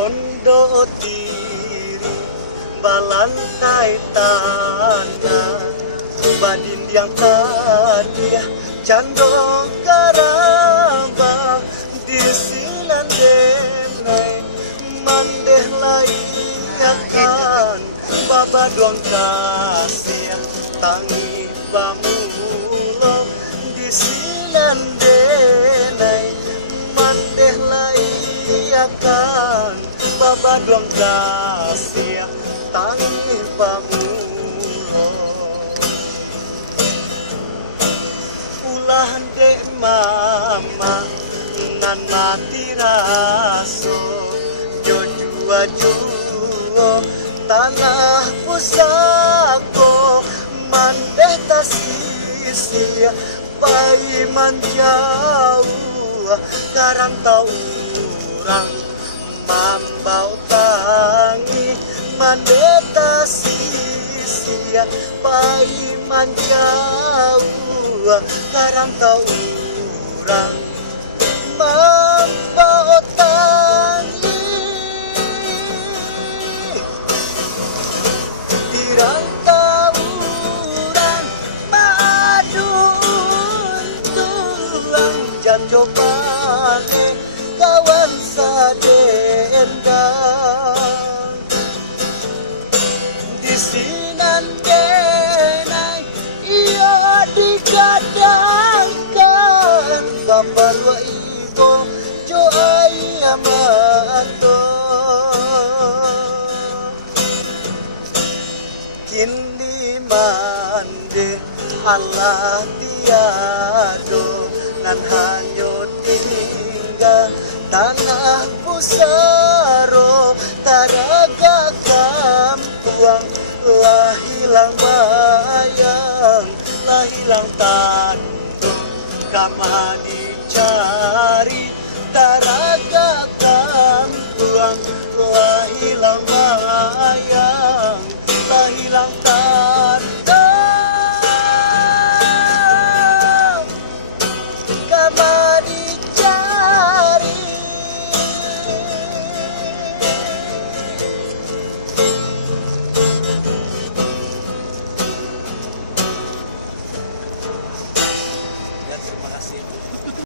Ondo tiri balantai tanah badin yang tadi candong karamba di sinan denai mandeh layakan baba doang kasih tangi bamulo di sinan denai mandeh layakan baba doang kasih tangi bamulo ulah dek mama nan mati raso jojua juo tanah pusako mandeh tasisi bayi manjau karang tau urang mambau tangi mandeh tasisi bayi manjau karang tau urang mambau tangi tirang tawuran madun tulang janjo pane kawan sadendang di sinan denai ia digadangkan bapak wa ibu jo ayamato kini mande Allah tiado nan hanyut tinggal tanah pusaro taraga kampuang lah hilang bayang lah hilang tandung kama dicari taraga kampuang lah hilang bayang